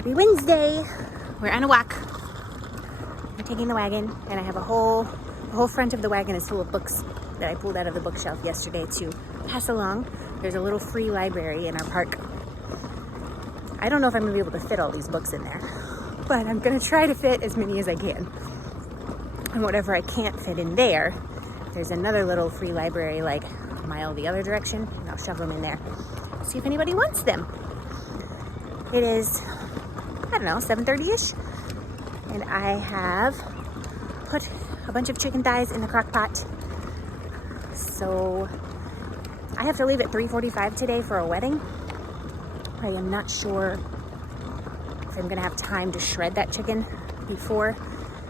Happy Wednesday. We're on a walk. We're taking the wagon, and I have the whole front of the wagon is full of books that I pulled out of the bookshelf yesterday to pass along. There's a little free library in our park. I don't know if I'm gonna be able to fit all these books in there, but I'm gonna try to fit as many as I can. And whatever I can't fit in there, there's another little free library like a mile the other direction, and I'll shove them in there. See if anybody wants them. It is, I don't know, 7:30-ish, and I have put a bunch of chicken thighs in the crock pot. So I have to leave at 3:45 today for a wedding. I am not sure if I'm gonna have time to shred that chicken before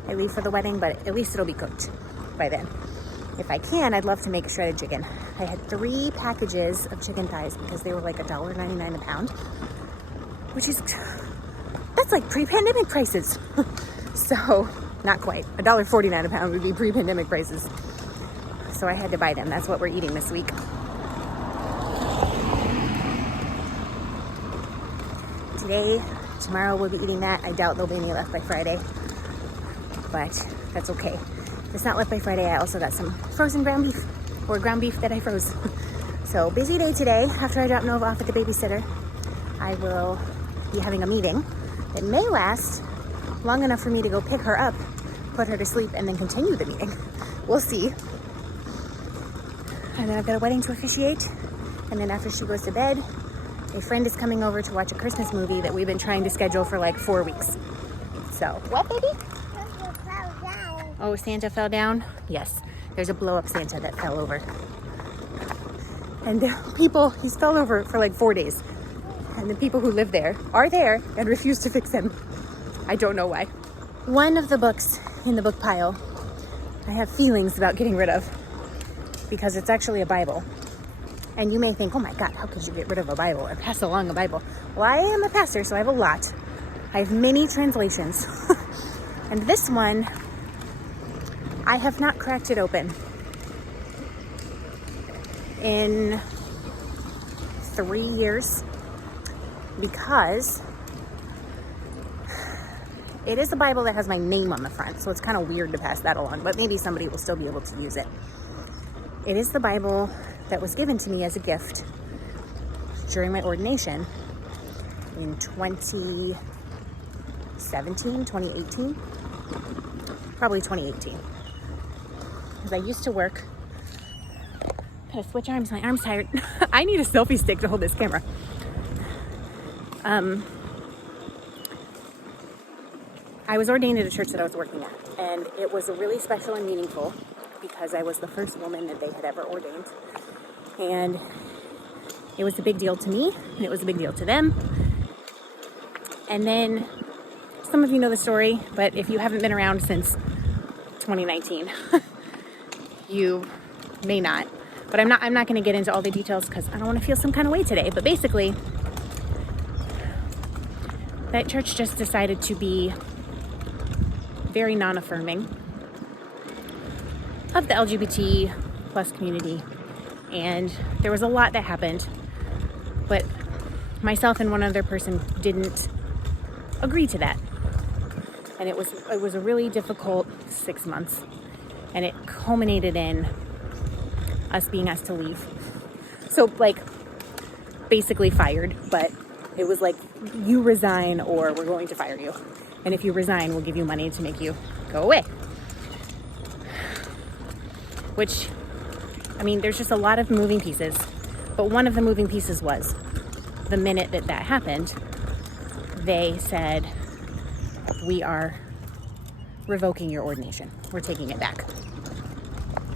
I leave for the wedding, but at least it'll be cooked by then. If I can, I'd love to make shredded chicken. I had 3 packages of chicken thighs because they were like $1.99 a pound, which is, that's like pre-pandemic prices. So, not quite. $1.49 a pound would be pre-pandemic prices. So I had to buy them. That's what we're eating this week. Today, tomorrow we'll be eating that. I doubt there'll be any left by Friday, but that's okay. If it's not left by Friday, I also got some frozen ground beef, or ground beef that I froze. So busy day today. After I drop Nova off at the babysitter, I will be having a meeting that may last long enough for me to go pick her up, put her to sleep, and then continue the meeting. We'll see. And then I've got a wedding to officiate. And then after she goes to bed, a friend is coming over to watch a Christmas movie that we've been trying to schedule for like 4 weeks. So, what, baby? Santa fell down. Oh, Santa fell down? Yes, there's a blow-up Santa that fell over. And he's fell over for like 4 days. And the people who live there are there and refuse to fix him. I don't know why. One of the books in the book pile I have feelings about getting rid of because it's actually a Bible. And you may think, oh my God, how could you get rid of a Bible or pass along a Bible? Well, I am a pastor, so I have a lot. I have many translations. And this one, I have not cracked it open in 3 years because it is a Bible that has my name on the front, so it's kind of weird to pass that along, but maybe somebody will still be able to use it. It is the Bible that was given to me as a gift during my ordination in 2017, 2018, probably 2018. Because I used to work, gotta switch arms, my arm's tired. I need a selfie stick to hold this camera. I was ordained at a church that I was working at, and it was really special and meaningful because I was the first woman that they had ever ordained. And it was a big deal to me, and it was a big deal to them. And then, some of you know the story, but if you haven't been around since 2019, you may not. But I'm not going to get into all the details because I don't want to feel some kind of way today. But basically, that church just decided to be very non-affirming of the LGBT plus community. And there was a lot that happened, but myself and one other person didn't agree to that. And it was a really difficult 6 months, and it culminated in us being asked to leave. So like basically fired, but it was like, you resign or we're going to fire you. And if you resign, we'll give you money to make you go away. Which, I mean, there's just a lot of moving pieces, but one of the moving pieces was the minute that happened, they said, we are revoking your ordination. We're taking it back.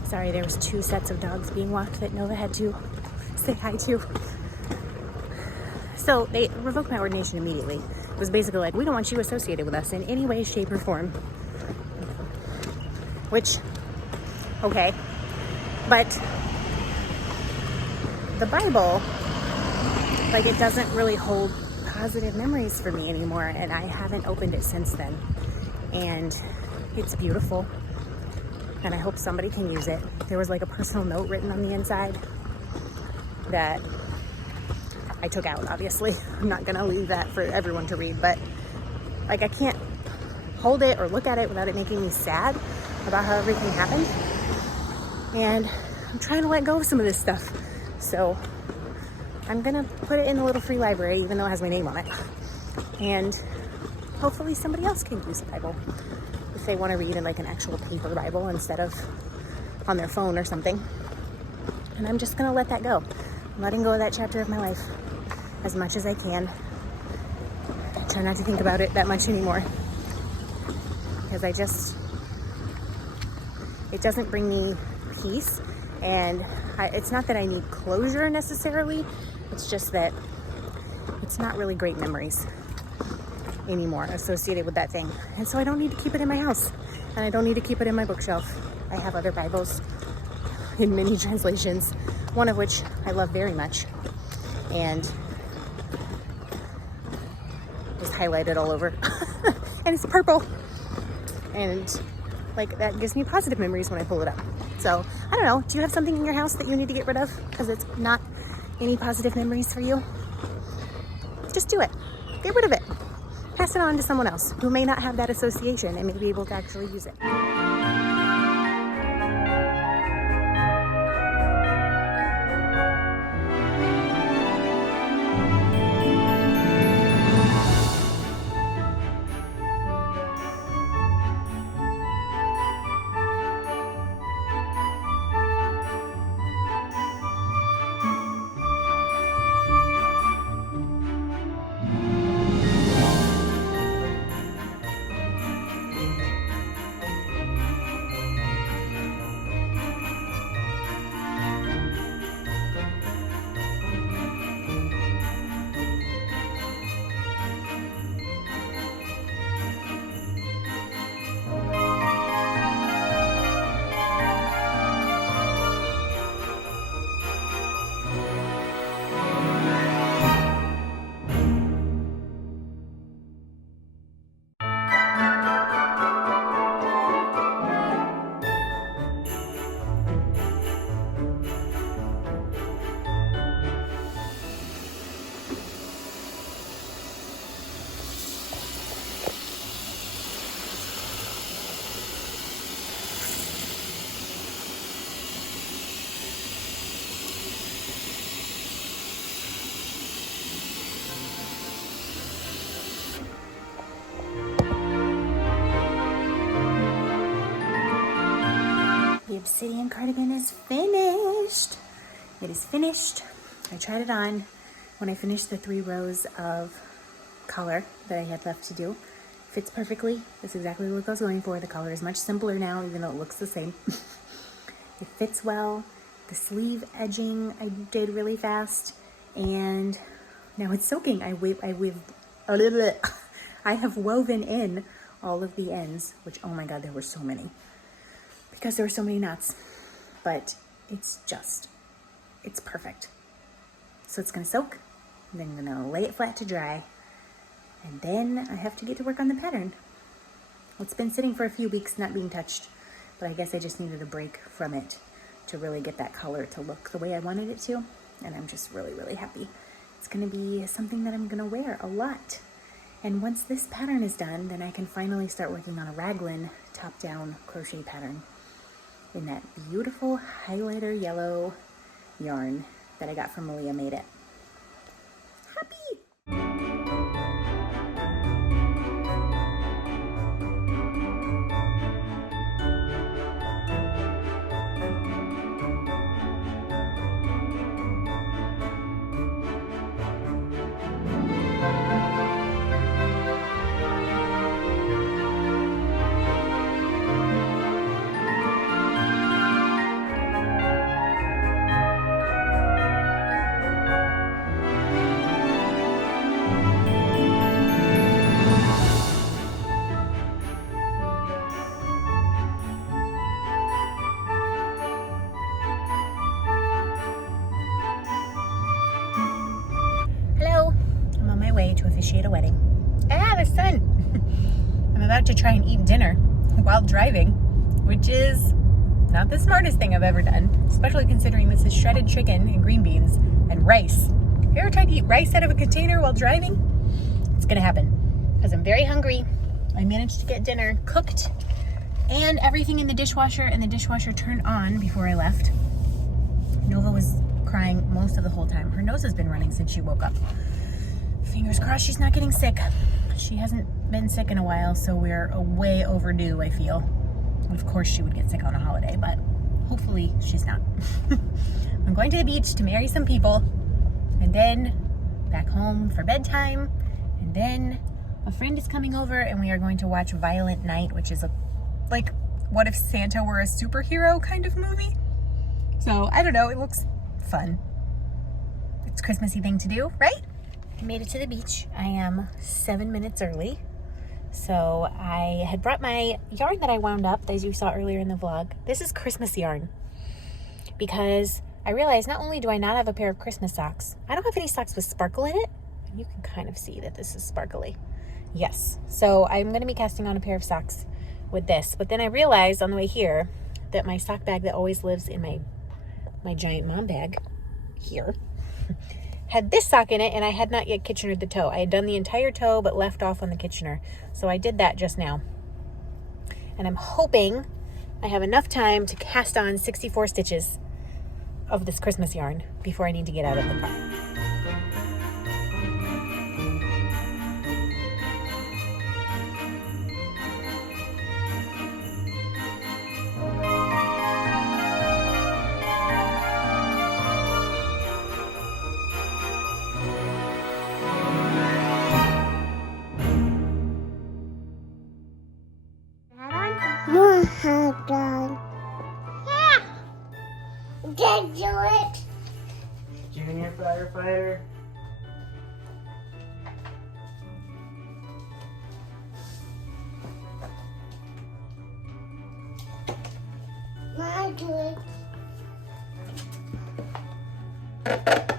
Sorry, there was 2 sets of dogs being walked that Nova had to say hi to. So they revoked my ordination immediately. It was basically like, we don't want you associated with us in any way, shape, or form. Which, okay. But the Bible, like, it doesn't really hold positive memories for me anymore, and I haven't opened it since then. And it's beautiful, and I hope somebody can use it. There was like a personal note written on the inside that I took out, obviously. I'm not gonna leave that for everyone to read, but Like, I can't hold it or look at it without it making me sad about how everything happened. And I'm trying to let go of some of this stuff. So I'm gonna put it in the little free library, even though it has my name on it. And hopefully somebody else can use the Bible if they want to read in like an actual paper Bible instead of on their phone or something. And I'm just gonna let that go. I'm letting go of that chapter of my life as much as I can. I try not to think about it that much anymore, because it doesn't bring me peace. And it's not that I need closure necessarily, it's just that it's not really great memories anymore associated with that thing. And so I don't need to keep it in my house, and I don't need to keep it in my bookshelf. I have other Bibles in many translations, one of which I love very much and is highlighted all over. And it's purple, and like that gives me positive memories when I pull it up. So I don't know, do you have something in your house that you need to get rid of because it's not any positive memories for you? Just do it. Get rid of it. Pass it on to someone else who may not have that association and may be able to actually use it. The obsidian cardigan is finished. It is finished. I tried it on when I finished the 3 rows of collar that I had left to do. Fits perfectly. That's exactly what I was going for. The collar is much simpler now, even though it looks the same. It fits well. The sleeve edging I did really fast, and now it's soaking. I have woven in all of the ends, which, oh my God, there were so many, because there were so many knots, but it's perfect. So it's gonna soak, and then I'm gonna lay it flat to dry, and then I have to get to work on the pattern. Well, it's been sitting for a few weeks not being touched, but I guess I just needed a break from it to really get that color to look the way I wanted it to, and I'm just really, really happy. It's gonna be something that I'm gonna wear a lot. And once this pattern is done, then I can finally start working on a raglan top-down crochet pattern in that beautiful highlighter yellow yarn that I got from Malia Made It. Happy! To officiate a wedding. The sun! I'm about to try and eat dinner while driving, which is not the smartest thing I've ever done, especially considering this is shredded chicken and green beans and rice. Have you ever tried to eat rice out of a container while driving? It's gonna happen. because I'm very hungry. I managed to get dinner cooked and everything in the dishwasher, and the dishwasher turned on before I left. Nova was crying most of the whole time. Her nose has been running since she woke up. Fingers crossed she's not getting sick. She hasn't been sick in a while, so we're way overdue, I feel. Of course she would get sick on a holiday, but hopefully she's not. I'm going to the beach to marry some people, and then back home for bedtime, and then a friend is coming over and we are going to watch Violent Night, which is like what if Santa were a superhero kind of movie. So I don't know, it looks fun. It's a Christmassy thing to do, right? I made it to the beach. I am 7 minutes early. So I had brought my yarn that I wound up, as you saw earlier in the vlog. This is Christmas yarn because I realized not only do I not have a pair of Christmas socks, I don't have any socks with sparkle in it. And you can kind of see that this is sparkly. Yes, so I'm going to be casting on a pair of socks with this. But then I realized on the way here that my sock bag that always lives in my giant mom bag here had this sock in it, and I had not yet Kitchenered the toe. I had done the entire toe but left off on the Kitchener. So I did that just now. And I'm hoping I have enough time to cast on 64 stitches of this Christmas yarn before I need to get out of the car. More hot dog. Yeah. Did you do it? Junior firefighter. I do it.